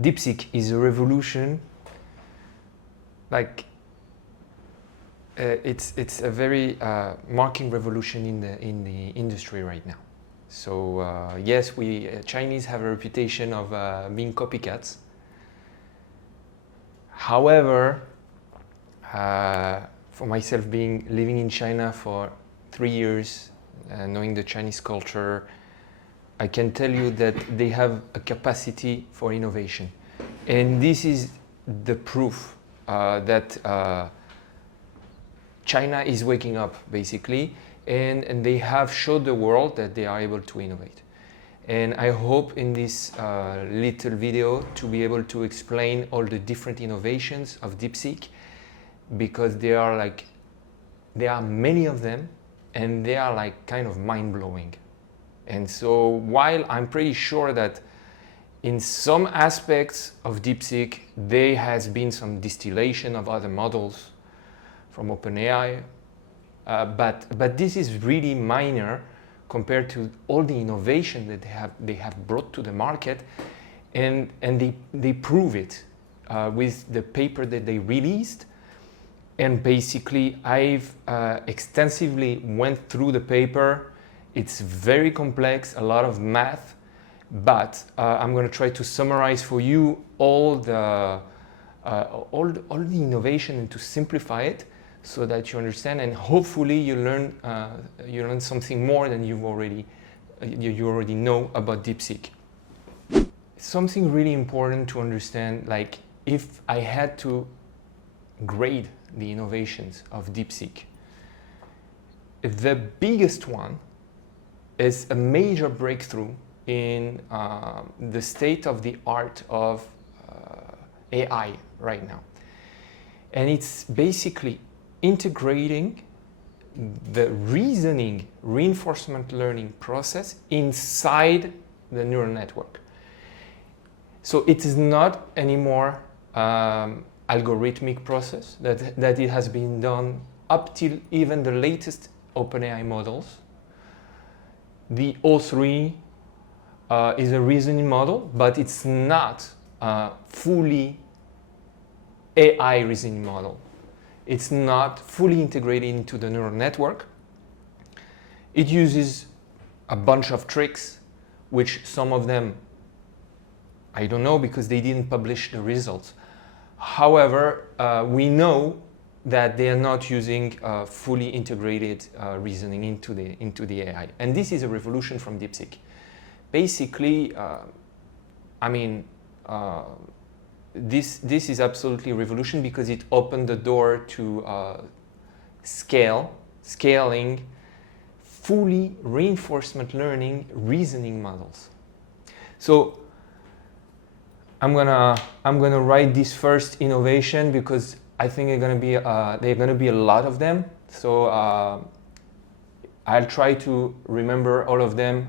DeepSeek is a revolution. Like it's a very marking revolution in the industry right now. So yes, we Chinese have a reputation of being copycats. However, for myself, living in China for 3 years, knowing the Chinese culture, I can tell you that they have a capacity for innovation, and this is the proof that China is waking up, basically, and they have showed the world that they are able to innovate. And I hope in this little video to be able to explain all the different innovations of DeepSeek, because there are many of them, and they are like kind of mind-blowing. And so while I'm pretty sure that in some aspects of DeepSeek there has been some distillation of other models from OpenAI, but this is really minor compared to all the innovation that they have brought to the market, and they prove it with the paper that they released. And basically I've extensively went through the paper. It's very complex, a lot of math, but I'm going to try to summarize for you all the innovation and to simplify it so that you understand, and hopefully you learn something more than you already know about DeepSeek. Something really important to understand, like if I had to grade the innovations of DeepSeek, the biggest one is a major breakthrough in the state of the art of AI right now. And it's basically integrating the reasoning reinforcement learning process inside the neural network. So it is not anymore algorithmic process that it has been done up till even the latest OpenAI models. The O3 is a reasoning model, but it's not fully AI reasoning model. It's not fully integrated into the neural network. It uses a bunch of tricks, which some of them I don't know because they didn't publish the results. However, we know that they are not using fully integrated reasoning into the AI. And this is a revolution from DeepSeek. Basically, this is absolutely a revolution because it opened the door to scaling fully reinforcement learning reasoning models. So I'm gonna write this first innovation because I think there are gonna be a lot of them. So I'll try to remember all of them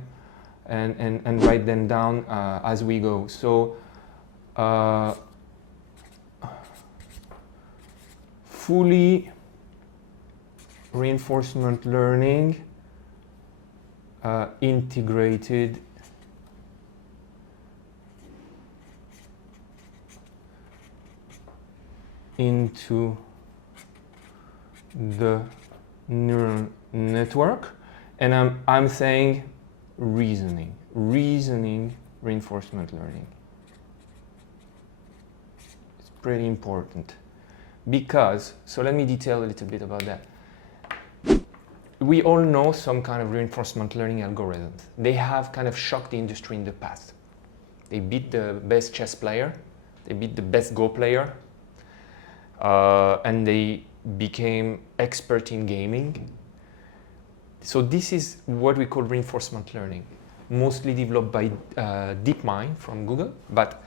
and write them down as we go. So fully reinforcement learning integrated into the neural network, and I'm saying reasoning reinforcement learning. It's pretty important because, so let me detail a little bit about that. We all know some kind of reinforcement learning algorithms. They have kind of shocked the industry in the past. They beat the best chess player, they beat the best Go player, and they became expert in gaming. So this is what we call reinforcement learning, mostly developed by DeepMind from Google. But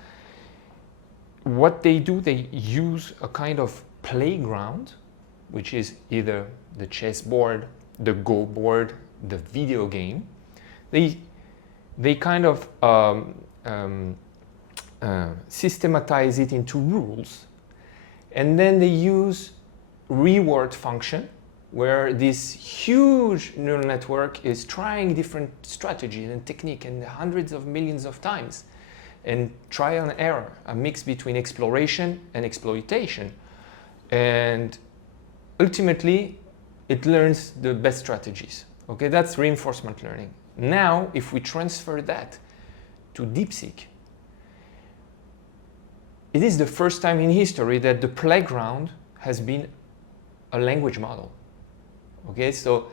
what they do, they use a kind of playground, which is either the chessboard, the Go board, the video game. They kind of systematize it into rules, and then they use reward function, where this huge neural network is trying different strategies and technique and hundreds of millions of times and trial and error, a mix between exploration and exploitation. And ultimately, it learns the best strategies. Okay, that's reinforcement learning. Now, if we transfer that to DeepSeek, it is the first time in history that the playground has been a language model. Okay, so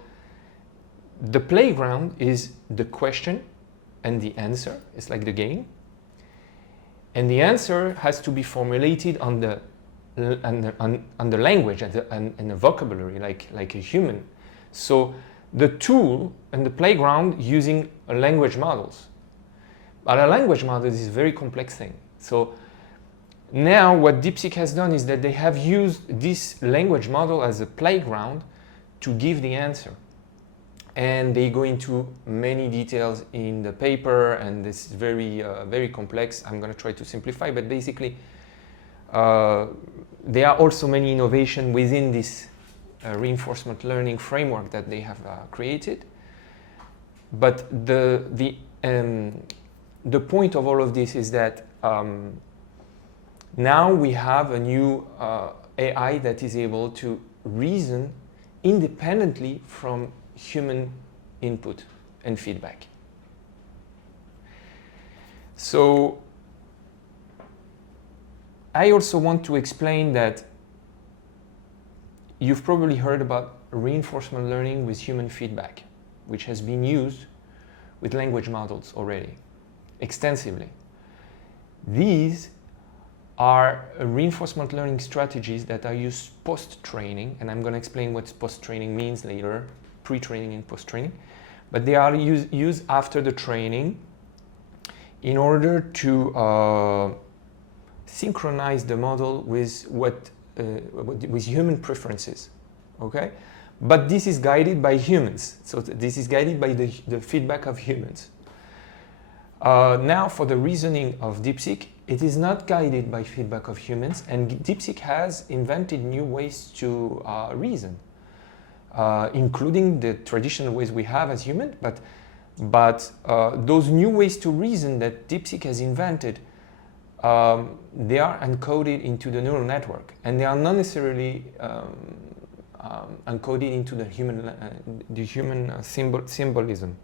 the playground is the question and the answer. It's like the game. And the answer has to be formulated on the language and the vocabulary, like a human. So the tool and the playground using language models. But a language model is a very complex thing. So now what DeepSeek has done is that they have used this language model as a playground to give the answer. And they go into many details in the paper, and this is very complex. I'm going to try to simplify, but basically there are also many innovations within this reinforcement learning framework that they have created. But the point of all of this is that now we have a new AI that is able to reason independently from human input and feedback. So I also want to explain that you've probably heard about reinforcement learning with human feedback, which has been used with language models already extensively. These are reinforcement learning strategies that are used post-training, and I'm going to explain what post-training means later, pre-training and post-training, but they are used after the training in order to synchronize the model with with human preferences, okay? But this is guided by humans, so this is guided by the feedback of humans. Now for the reasoning of DeepSeek, it is not guided by feedback of humans, and DeepSeek has invented new ways to reason, including the traditional ways we have as humans, but those new ways to reason that DeepSeek has invented, they are encoded into the neural network, and they are not necessarily encoded into the human symbolism.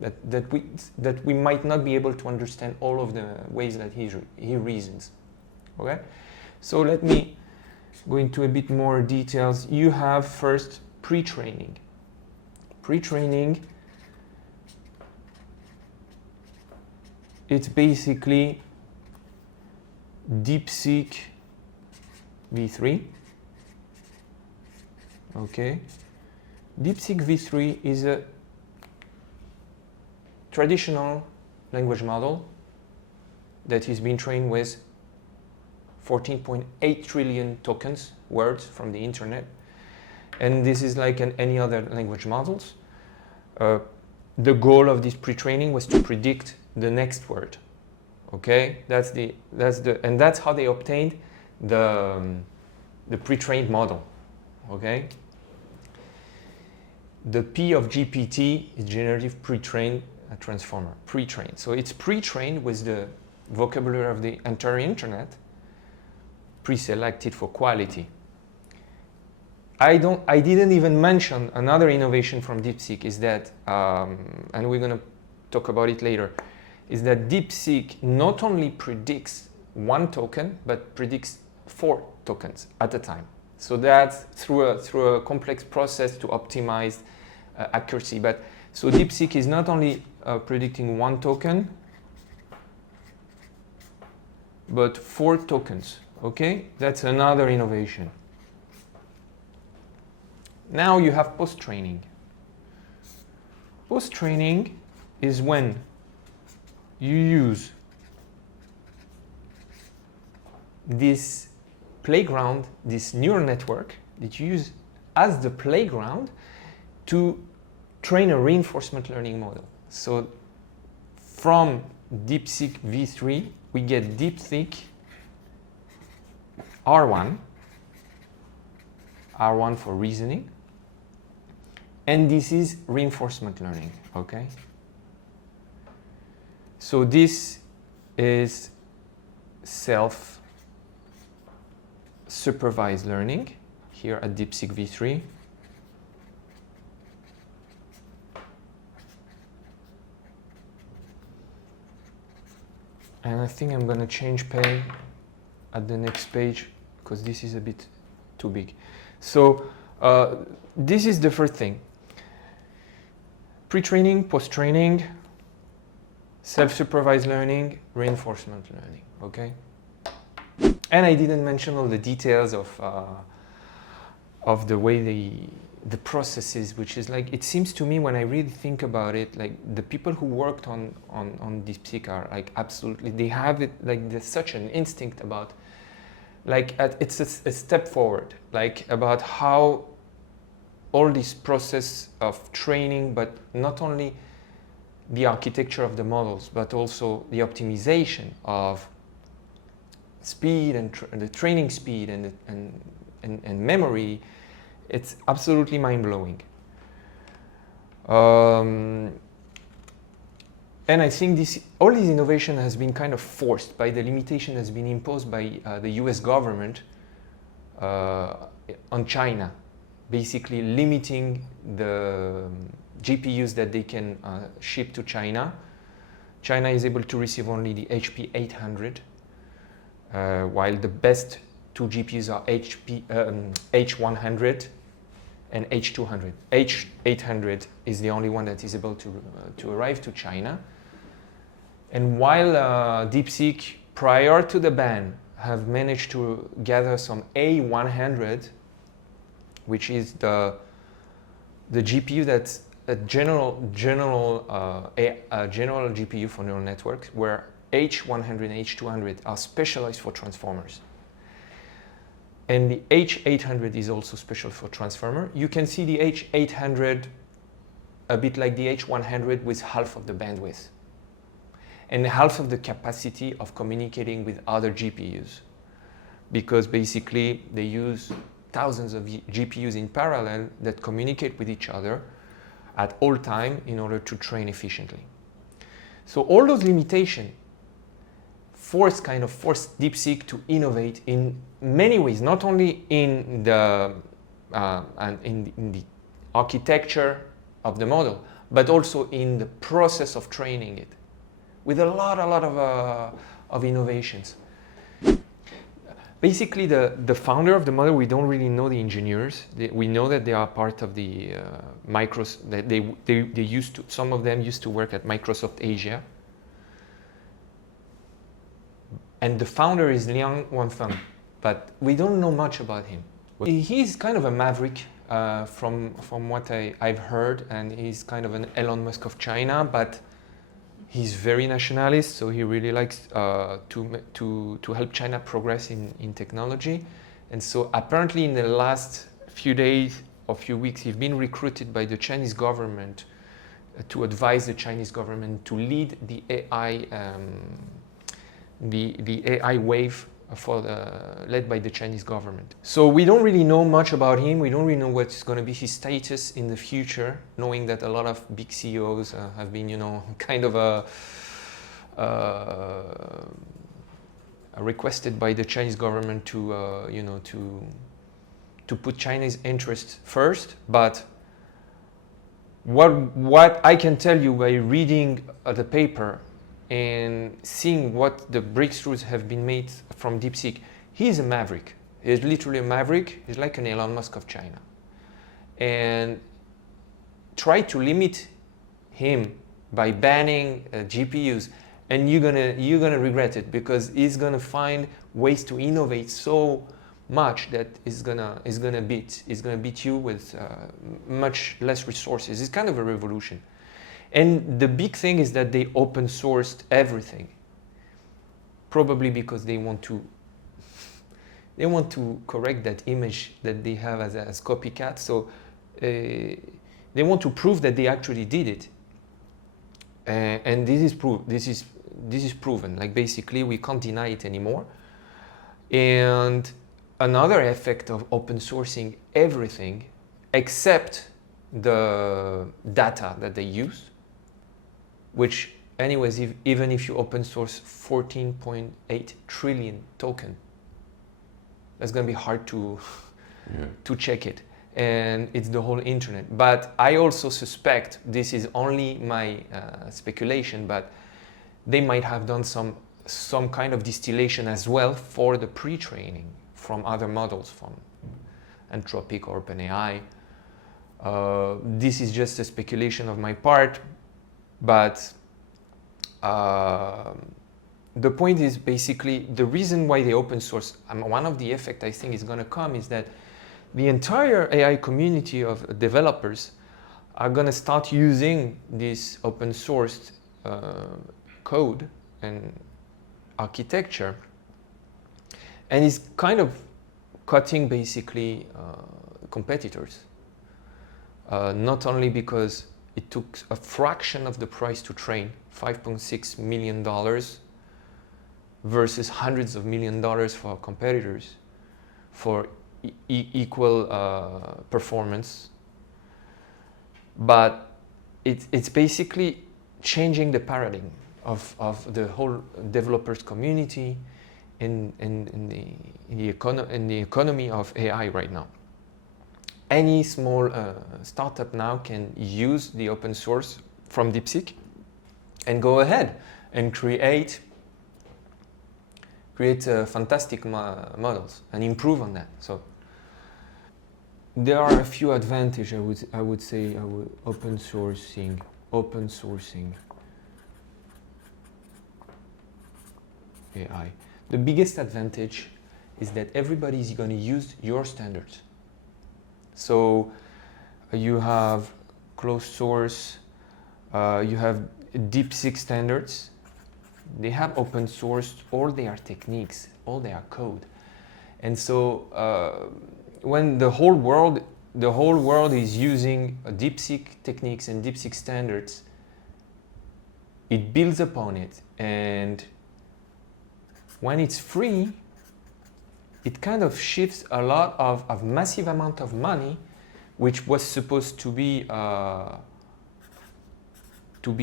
That we might not be able to understand all of the ways that he reasons. Okay, so let me go into a bit more details. You have first pre-training. Pre-training, it's basically DeepSeek v3. Okay, DeepSeek v3 is a traditional language model that is being trained with 14.8 trillion tokens, words from the internet. And this is like any other language models. The goal of this pre-training was to predict the next word. Okay, and that's how they obtained the pre-trained model. Okay. The P of GPT is generative pre-trained transformer, pre-trained. So it's pre-trained with the vocabulary of the entire internet, pre-selected for quality. I didn't even mention another innovation from DeepSeek is that, and we're going to talk about it later, is that DeepSeek not only predicts one token, but predicts 4 tokens at a time. So that's through a complex process to optimize accuracy. But so DeepSeek is not only predicting 1 token, but 4 tokens. Okay, that's another innovation. Now you have post-training. Post-training is when you use this playground, this neural network that you use as the playground to train a reinforcement learning model. So from DeepSeek v3, we get DeepSeek R1 for reasoning, and this is reinforcement learning, okay? So this is self-supervised learning here at DeepSeek v3. And I think I'm going to change pay at the next page because this is a bit too big. So this is the first thing. Pre-training, post-training, self-supervised learning, reinforcement learning, okay? And I didn't mention all the details of the way the processes, which is like, it seems to me when I really think about it, like the people who worked on DeepSeek are like absolutely, they have it, like there's such an instinct about, like it's a step forward, like about how all this process of training, but not only the architecture of the models, but also the optimization of speed and the training speed and memory, it's absolutely mind-blowing. And I think all this innovation has been kind of forced by the limitation that's been imposed by the US government on China, basically limiting the GPUs that they can ship to China. China is able to receive only the HP 800, while the best two GPUs are H100 and H200. H800 is the only one that is able to arrive to China. And while DeepSeek, prior to the ban, have managed to gather some A100, which is the GPU that's a general GPU for neural networks, where H100 and H200 are specialized for transformers. And the H800 is also special for transformer. You can see the H800 a bit like the H100 with half of the bandwidth and half of the capacity of communicating with other GPUs, because basically they use thousands of GPUs in parallel that communicate with each other at all time in order to train efficiently. So all those limitations force DeepSeek to innovate in many ways, not only in the in the architecture of the model, but also in the process of training it, with a lot of innovations. Basically, the founder of the model, we don't really know the engineers. We know that they are part of the that they used to. Some of them used to work at Microsoft Asia. And the founder is Liang Wanfeng, but we don't know much about him. He's kind of a maverick from what I've heard, and he's kind of an Elon Musk of China, but he's very nationalist, so he really likes to help China progress in technology. And so apparently in the last few days or few weeks, he's been recruited by the Chinese government to advise the Chinese government to lead the AI the AI wave led by the Chinese government. So we don't really know much about him. We don't really know what's going to be his status in the future, knowing that a lot of big CEOs have been, kind of requested by the Chinese government to, to put China's interests first. But what I can tell you by reading the paper and seeing what the breakthroughs have been made from DeepSeek, he's a maverick. He's literally a maverick. He's like an Elon Musk of China. And try to limit him by banning GPUs, and you're gonna regret it, because he's gonna find ways to innovate so much that is gonna beat you with much less resources. It's kind of a revolution. And the big thing is that they open sourced everything, probably because they want to correct that image that they have as copycat. So they want to prove that they actually did it, and this is proven. Like basically, we can't deny it anymore. And another effect of open sourcing everything except the data that they use, which anyways, even if you open source 14.8 trillion token, that's going to be hard to check it. And it's the whole internet. But I also suspect, this is only my speculation, but they might have done some kind of distillation as well for the pre-training from other models, from Anthropic or OpenAI. This is just a speculation of my part, but the point is basically the reason why they open source, one of the effects I think is going to come is that the entire AI community of developers are going to start using this open sourced code and architecture, and it's kind of cutting basically competitors. Not only because it took a fraction of the price to train, $5.6 million versus hundreds of $1,000,000 for competitors for equal performance, but it's basically changing the paradigm of the whole developers community in the economy of AI right now. Any small startup now can use the open source from DeepSeek and go ahead and create fantastic models and improve on that. So there are a few advantages I would say open sourcing AI. The biggest advantage is that everybody is going to use your standards. So you have closed source, you have DeepSeek standards. They have open sourced all their techniques, all their code, and so when the whole world is using DeepSeek techniques and DeepSeek standards, it builds upon it, and when it's free, it kind of shifts a lot of massive amount of money, which was supposed to be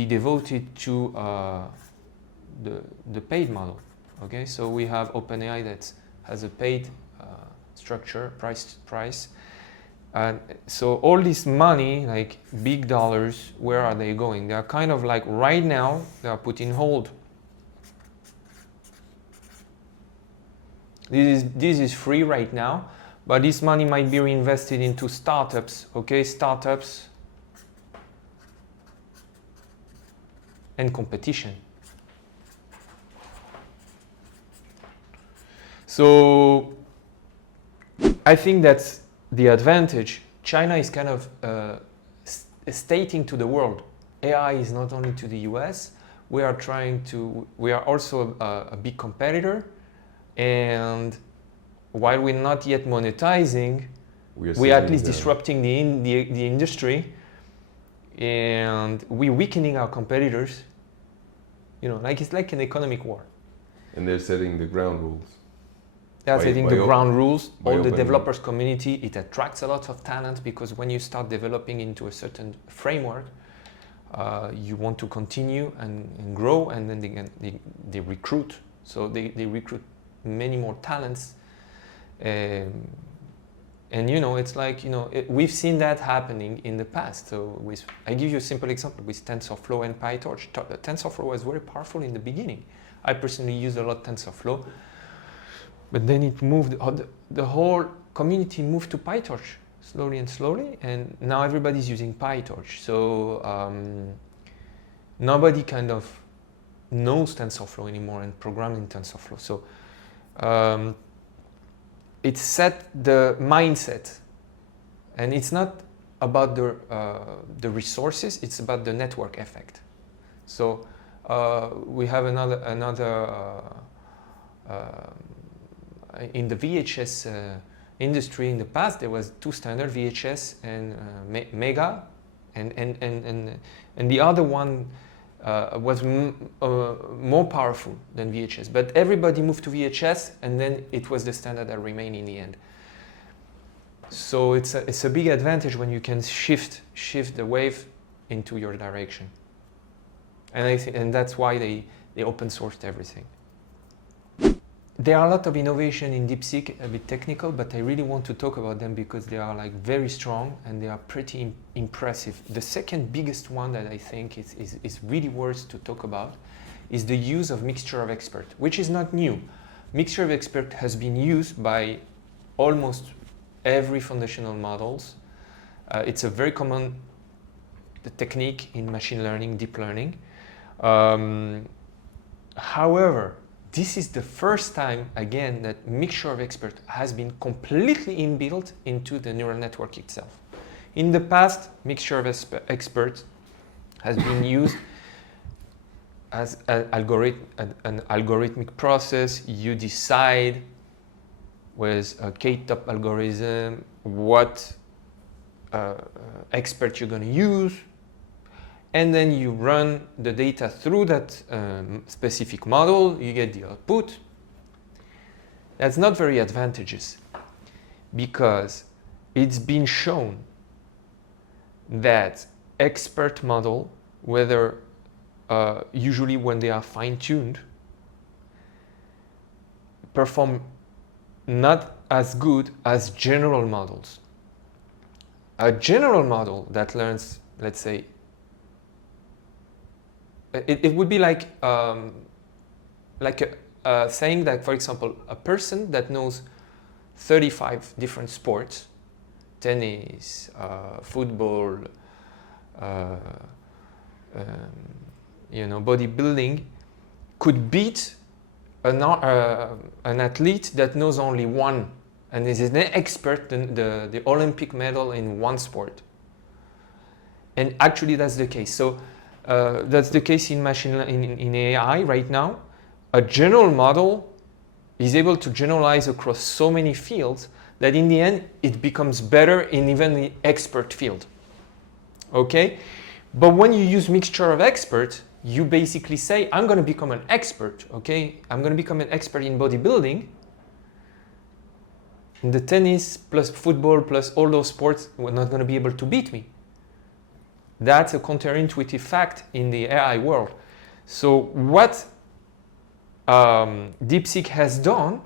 devoted to the paid model. Okay, so we have OpenAI that has a paid structure, price, and so all this money, like big dollars, where are they going? They are kind of like right now they are put in hold. This is free right now, but this money might be reinvested into startups. Okay, startups and competition. So I think that's the advantage. China is kind of stating to the world, AI is not only to the US, we are also a big competitor, and while we're not yet monetizing, we are at least disrupting the industry, and we're weakening our competitors. You know, like it's like an economic war. And they're setting the ground rules. They're setting the ground rules. All the developers community, it attracts a lot of talent, because when you start developing into a certain framework, you want to continue and grow, and then they recruit. So they recruit many more talents. And you know, it's like, you know, we've seen that happening in the past. So I give you a simple example with TensorFlow and PyTorch. TensorFlow was very powerful in the beginning. I personally used a lot TensorFlow, but then it moved, the whole community moved to PyTorch slowly, and now everybody's using PyTorch. So nobody kind of knows TensorFlow anymore and programmed in TensorFlow. So it set the mindset, and it's not about the resources, it's about the network effect. So we have another in the VHS industry. In the past there was two standards, VHS and Mega, and the other one was more powerful than VHS, but everybody moved to VHS, and then it was the standard that remained in the end. So it's a big advantage when you can shift the wave into your direction. And and that's why they open sourced everything. There are a lot of innovation in DeepSeek, a bit technical, but I really want to talk about them because they are like very strong and they are pretty impressive. The second biggest one that I think is really worth to talk about is the use of mixture of expert, which is not new. Mixture of expert has been used by almost every foundational models. It's a very common technique in machine learning, deep learning. However, this is the first time, again, that mixture of expert has been completely inbuilt into the neural network itself. In the past, mixture of expert has been used as an algorithmic process. You decide with a k-top algorithm what expert you're going to use, and then you run the data through that specific model, you get the output. That's not very advantageous because it's been shown that expert model, whether usually when they are fine-tuned, perform not as good as general models. A general model that learns, let's say, it would be like saying that, for example, a person that knows 35 different sports, tennis, football, bodybuilding, could beat an athlete that knows only one and is an expert in the Olympic medal in one sport. And actually that's the case. So that's the case in in AI right now. A general model is able to generalize across so many fields that in the end it becomes better in even the expert field. Okay? But when you use mixture of experts, you basically say, I'm going to become an expert, okay? I'm going to become an expert in bodybuilding. In the tennis plus football plus all those sports, we're not going to be able to beat me. That's a counterintuitive fact in the AI world. So what DeepSeek has done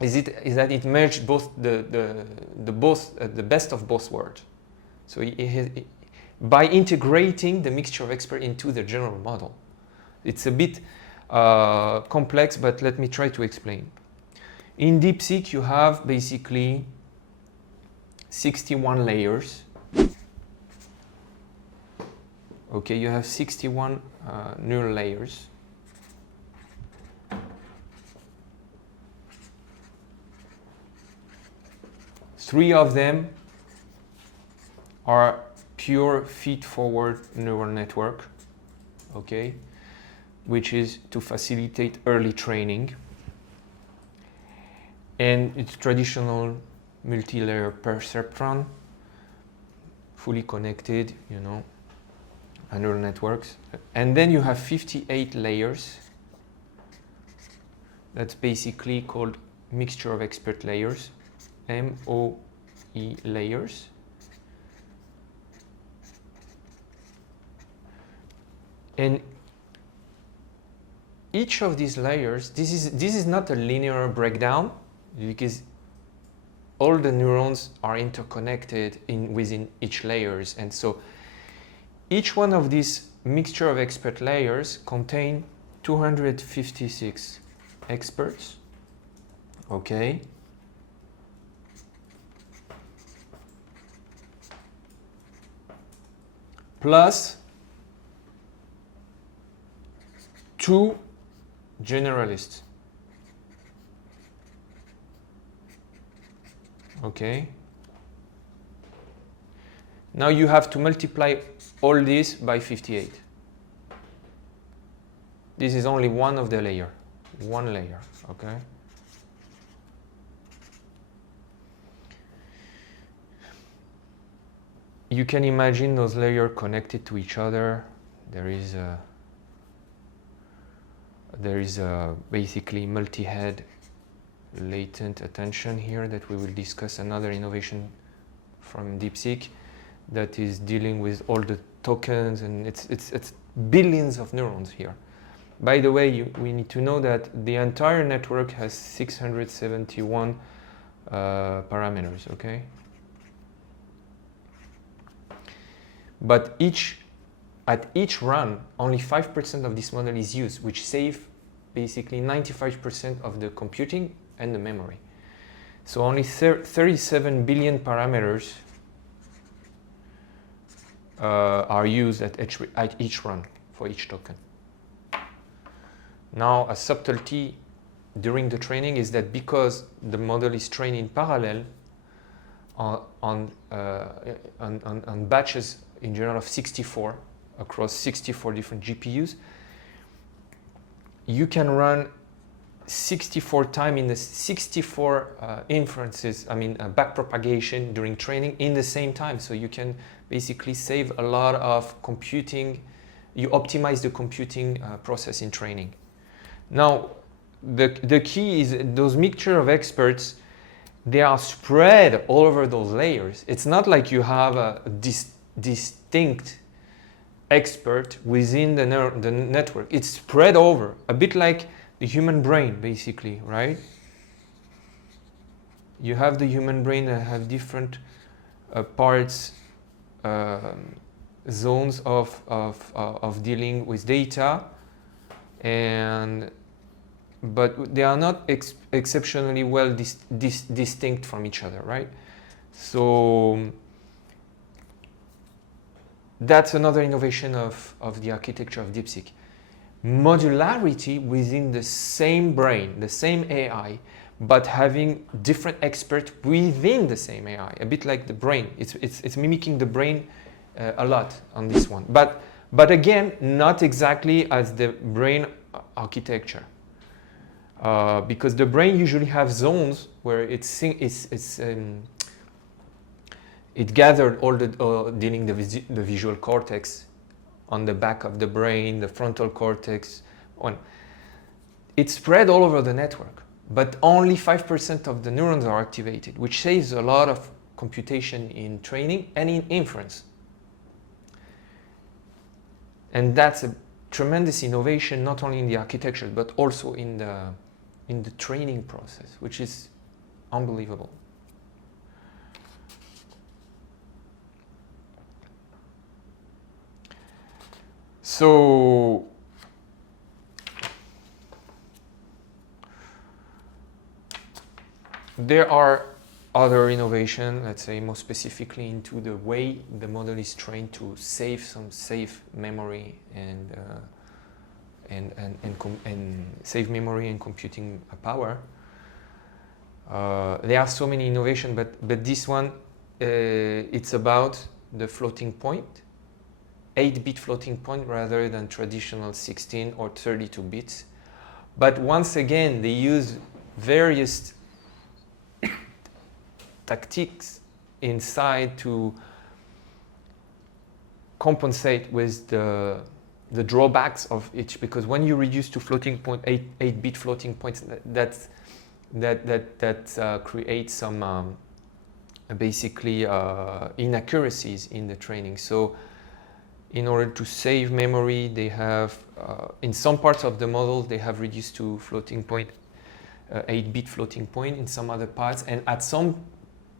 is that it merged both the best of both worlds. So by integrating the mixture of expert into the general model. It's a bit complex, but let me try to explain. In DeepSeek, you have basically 61 layers. Okay, you have 61 neural layers. Three of them are pure feed-forward neural network, okay, which is to facilitate early training. And it's traditional multi-layer perceptron, fully connected, neural networks. And then you have 58 layers. That's basically called mixture of expert layers, MOE layers. And each of these layers, this is not a linear breakdown because all the neurons are interconnected within each layers, and so each one of these mixture of expert layers contain 256 experts, okay? Plus 2 generalists. Okay. Now you have to multiply all this by 58. This is only one of the layer. One layer, okay? You can imagine those layers connected to each other. There is basically multi-head latent attention here that we will discuss, another innovation from DeepSeek that is dealing with all the tokens, and it's billions of neurons here. By the way, we need to know that the entire network has 671 parameters, okay? But at each run, only 5% of this model is used, which saves basically 95% of the computing and the memory. So only 37 billion parameters are used at each run for each token. Now, a subtlety during the training is that because the model is trained in parallel on batches in general of 64 across 64 different GPUs, you can run 64 times in the 64 inferences, backpropagation during training in the same time. So you can basically save a lot of computing. You optimize the computing process in training. Now, the key is those mixture of experts, they are spread all over those layers. It's not like you have a distinct expert within the network. It's spread over, a bit like the human brain, basically, right? You have the human brain that have different parts, zones of dealing with data, but they are not exceptionally well distinct from each other, right? So that's another innovation of the architecture of DeepSeek. Modularity within the same brain, the same AI, but having different experts within the same AI, a bit like the brain. It's mimicking the brain a lot on this one. But again, not exactly as the brain architecture. Because the brain usually has zones where it gathered all the dealing the visual cortex on the back of the brain, the frontal cortex. It's spread all over the network, but only 5% of the neurons are activated, which saves a lot of computation in training and in inference. And that's a tremendous innovation, not only in the architecture, but also in the training process, which is unbelievable. So there are other innovations, let's say more specifically into the way the model is trained to save memory and save memory and computing power. There are so many innovations, but this one, it's about the floating point, 8-bit floating point rather than traditional 16 or 32 bits. But once again, they use various tactics inside to compensate with the drawbacks of each, because when you reduce to floating point, 8-bit floating points, that creates some basically inaccuracies in the training. So in order to save memory, they have in some parts of the model they have reduced to floating point, 8-bit floating point in some other parts, and at some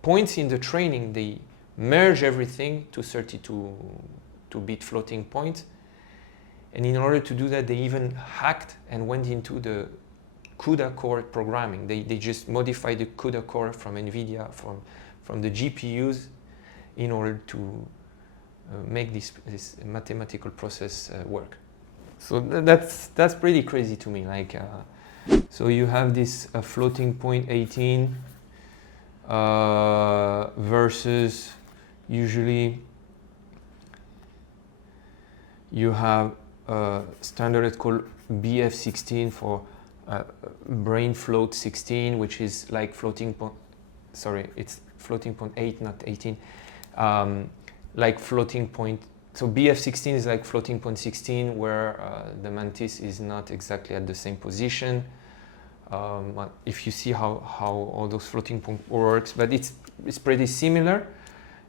points in the training they merge everything to 32-bit floating point. And in order to do that, they even hacked and went into the CUDA core programming. They just modified the CUDA core from NVIDIA, from the GPUs, in order to make this mathematical process work. So that's pretty crazy to me. Like, so you have this floating point 18 versus usually you have standard called BF16 for brain float 16, which is like floating point. Sorry, it's floating point 8, not 18. Like floating point. So BF16 is like floating point 16, where the mantis is not exactly at the same position. If you see how all those floating point works, but it's pretty similar.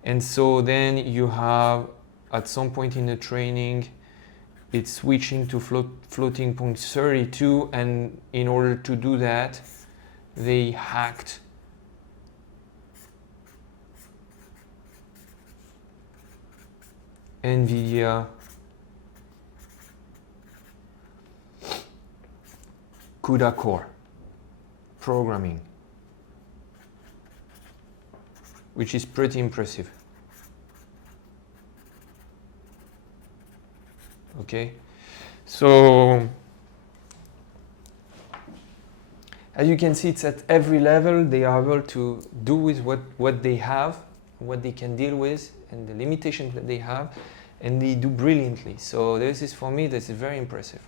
And so then you have at some point in the training, it's switching to floating point 32, and in order to do that, they hacked NVIDIA CUDA core programming, which is pretty impressive. Okay, so as you can see, it's at every level. They are able to do with what they have, what they can deal with, and the limitations that they have, and they do brilliantly. So this is, for me, this is very impressive.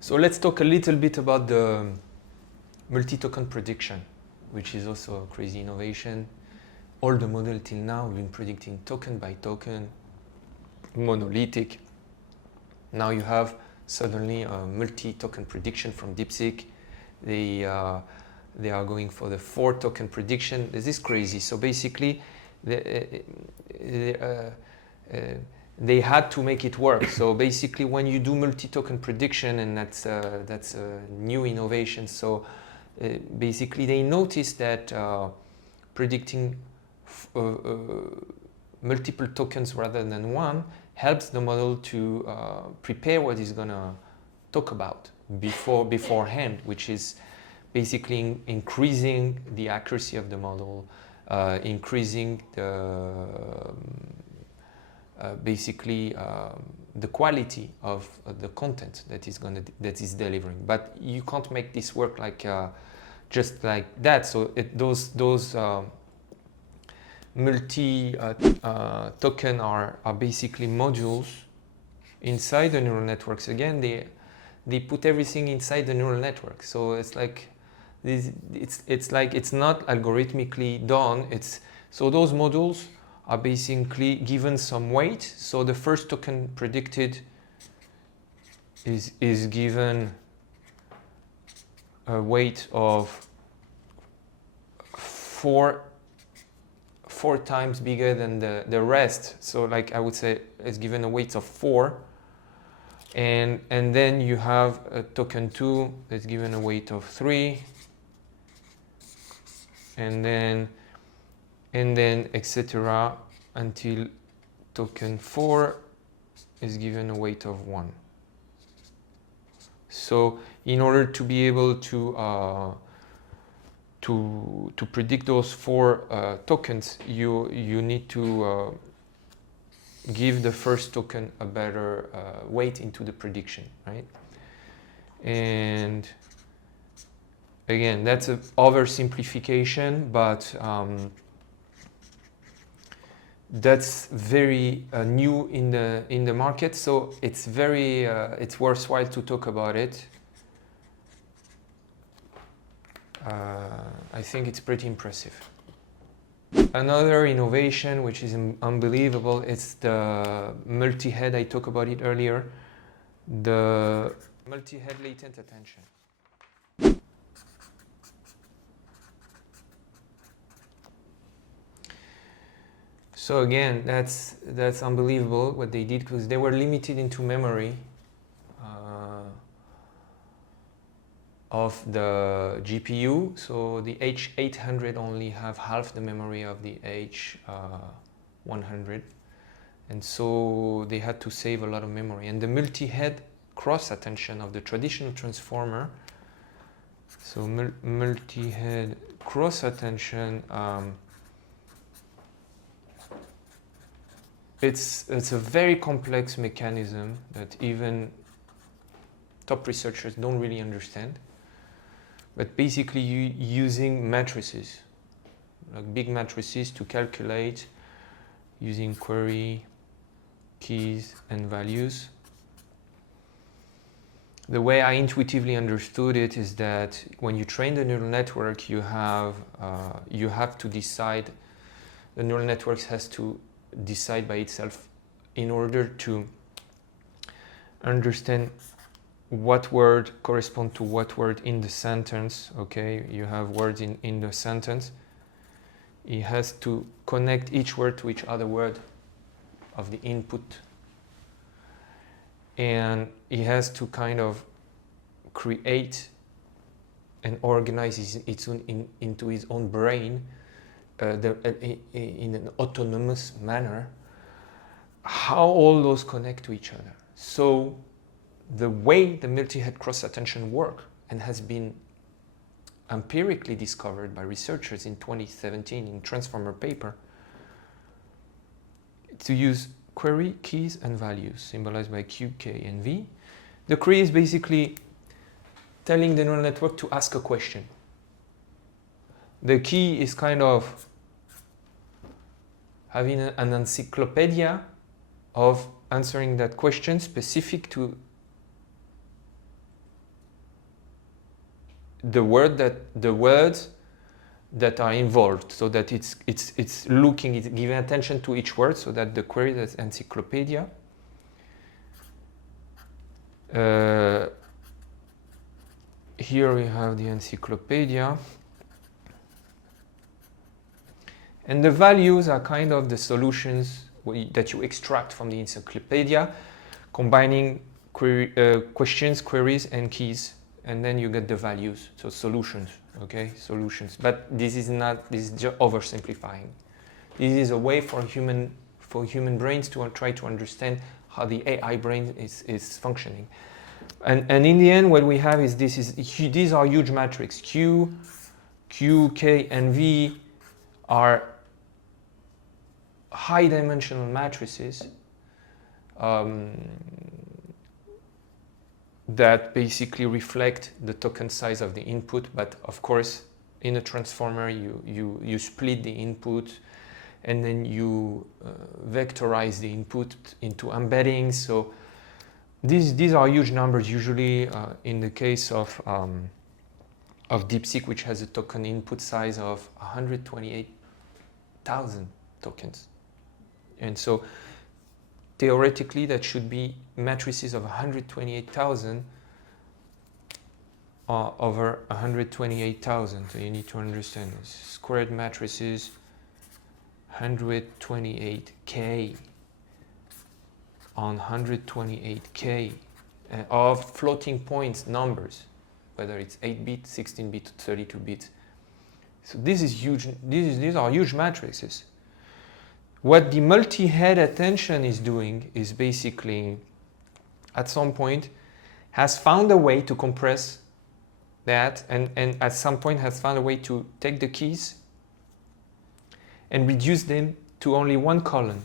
So let's talk a little bit about the multi-token prediction, which is also a crazy innovation. All the model till now have been predicting token by token, monolithic. Now you have suddenly a multi-token prediction from DeepSeek. They are going for the 4-token prediction. This is crazy. So basically, they had to make it work. So basically, when you do multi-token prediction, and that's a new innovation. So basically, they noticed that predicting multiple tokens rather than one helps the model to prepare what it's gonna talk about beforehand, which is basically increasing the accuracy of the model, increasing the the quality of the content that is delivering. But you can't make this work like just like that. So those multi token are basically modules inside the neural networks. Again, they put everything inside the neural network. So it's like it's not algorithmically done. So those modules are basically given some weight. So the first token predicted is given a weight of four times bigger than the rest. So like I would say it's given a weight of 4, and then you have a token 2 that's given a weight of 3, and then etc. until token 4 is given a weight of 1. So in order to be able to predict those 4 tokens, you need to give the first token a better weight into the prediction, right? And again, that's an oversimplification, but that's very new in the market. So it's very it's worthwhile to talk about it. I think it's pretty impressive. Another innovation which is unbelievable, it's the multi-head. I talked about it earlier. The multi-head latent attention. So again, that's unbelievable what they did, because they were limited into memory of the GPU. So the H800 only have half the memory of the H100, and so they had to save a lot of memory. And the multi-head cross attention of the traditional transformer. So multi-head cross attention. It's a very complex mechanism that even top researchers don't really understand. But basically, using matrices, like big matrices, to calculate using query, keys, and values. The way I intuitively understood it is that when you train the neural network, you have to decide, the neural network has to decide by itself in order to understand what word correspond to what word in the sentence. Okay, you have words in the sentence. It has to connect each word to each other word of the input. And it has to kind of create and organize into his own brain in an autonomous manner how all those connect to each other. So the way the multi-head cross-attention work, and has been empirically discovered by researchers in 2017 in Transformer paper, to use query, keys, and values, symbolized by Q, K, and V. The query is basically telling the neural network to ask a question. The key is kind of having an encyclopedia of answering that question specific to the words that are involved, so that it's giving attention to each word, so that the query is encyclopedia. Here we have the encyclopedia, and the values are kind of the solutions that you extract from the encyclopedia, combining questions, queries, and keys, and then you get the values, so solutions. Okay, solutions. But this is just oversimplifying. This is a way for human brains to try to understand how the AI brain is functioning. And in the end, what we have is these are huge matrices. Q, K, and V are high-dimensional matrices that basically reflect the token size of the input. But of course, in a transformer, you split the input, and then you vectorize the input into embeddings. So these are huge numbers. Usually, in the case of DeepSeek, which has a token input size of 128,000 tokens, and so theoretically, that should be matrices of 128,000 over 128,000. So you need to understand this. Squared matrices, 128K on 128K of floating points numbers, whether it's 8-bit, 16-bit, 32-bit. So this is huge. These are huge matrices. What the multi-head attention is doing is basically, at some point, has found a way to compress that, and at some point has found a way to take the keys and reduce them to only one column.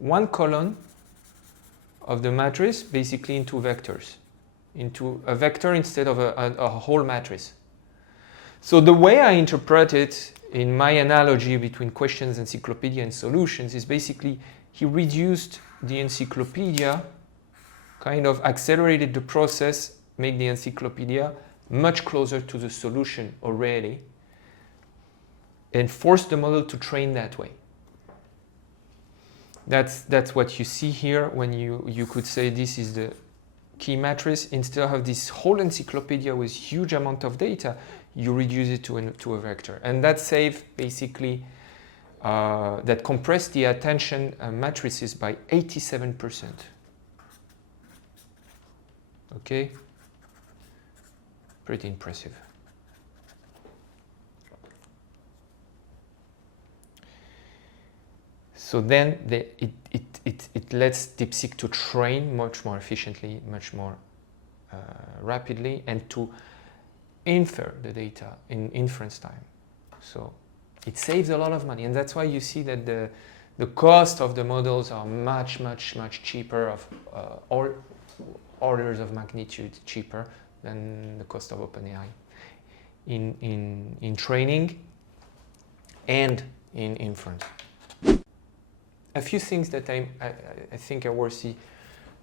One column of the matrix basically into vectors, into a vector instead of a whole matrix. So the way I interpret it in my analogy between questions, encyclopedia, and solutions is basically he reduced the encyclopedia, kind of accelerated the process, make the encyclopedia much closer to the solution already, and forced the model to train that way. That's what you see here when you could say this is the key matrix. Instead of this whole encyclopedia with huge amount of data, you reduce it to a vector. And that saved basically, that compressed the attention matrices by 87%. Okay? Pretty impressive. So then it lets DeepSeek to train much more efficiently, much more rapidly, and to infer the data in inference time. So it saves a lot of money, and that's why you see that the cost of the models are much cheaper, of orders of magnitude cheaper than the cost of OpenAI in training and in inference. A few things that I think are worthy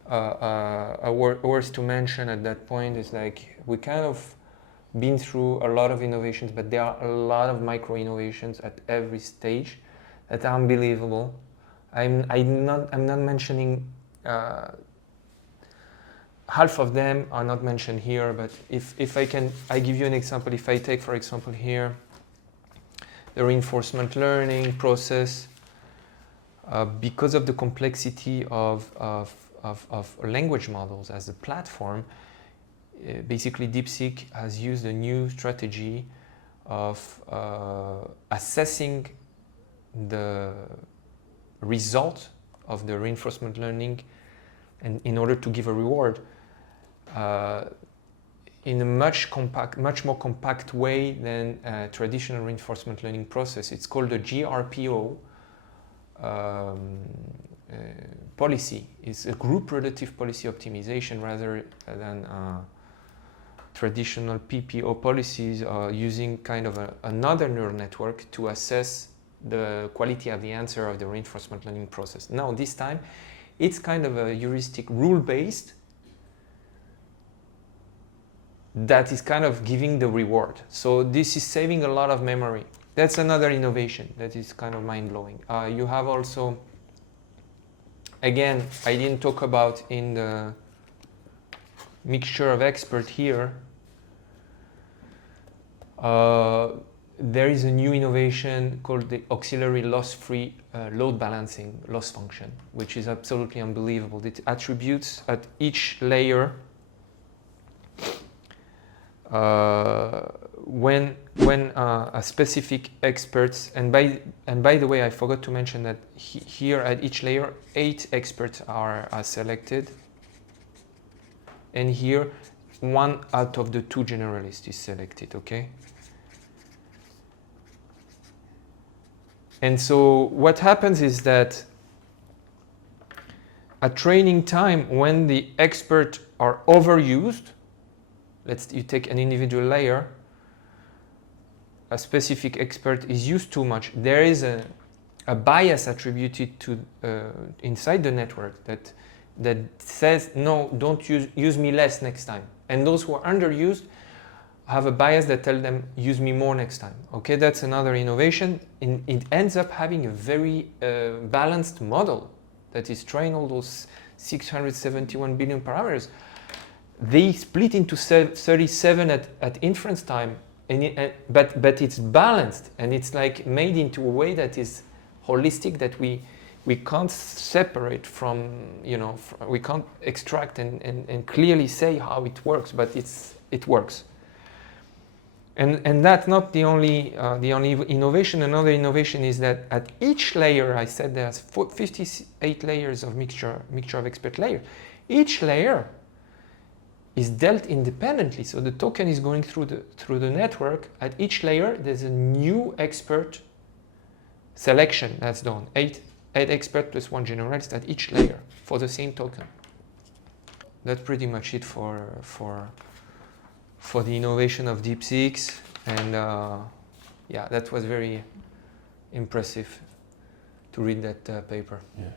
worth to mention at that point is like we kind of been through a lot of innovations, but there are a lot of micro innovations at every stage that are unbelievable. I'm not mentioning half of them are not mentioned here, but if I give you an example. If I take, for example, here the reinforcement learning process, because of the complexity of language models as a platform, basically DeepSeek has used a new strategy of assessing the result of the reinforcement learning, and in order to give a reward in a much more compact way than a traditional reinforcement learning process. It's called the GRPO policy. It's a group relative policy optimization rather than traditional PPO policies, using kind of another neural network to assess the quality of the answer of the reinforcement learning process. Now this time it's kind of a heuristic rule-based that is kind of giving the reward. So this is saving a lot of memory. That's another innovation that is kind of mind-blowing. You have also, again, I didn't talk about in the mixture of expert here, there is a new innovation called the auxiliary loss-free load balancing loss function, which is absolutely unbelievable. It attributes at each layer when a specific experts, and by the way, I forgot to mention that here at each layer 8 experts are selected, and here 1 out of the 2 generalists is selected. Okay. And so what happens is that at training time, when the experts are overused, you take an individual layer, a specific expert is used too much, there is a bias attributed to inside the network that says, no, don't use me less next time. And those who are underused have a bias that tells them, use me more next time. Okay, that's another innovation. It ends up having a very balanced model that is trained all those 671 billion parameters. They split into 37 at inference time, but it's balanced, and it's like made into a way that is holistic, that we can't separate from, we can't extract and clearly say how it works, but it works. And that's not the only innovation. Another innovation is that at each layer, I said there's 58 layers of mixture of expert layer. Each layer is dealt independently, so the token is going through the network. At each layer, there's a new expert selection that's done. 8 experts plus 1 generalist at each layer for the same token. That's pretty much it for the innovation of DeepSeek, and yeah, that was very impressive to read that paper. Yeah.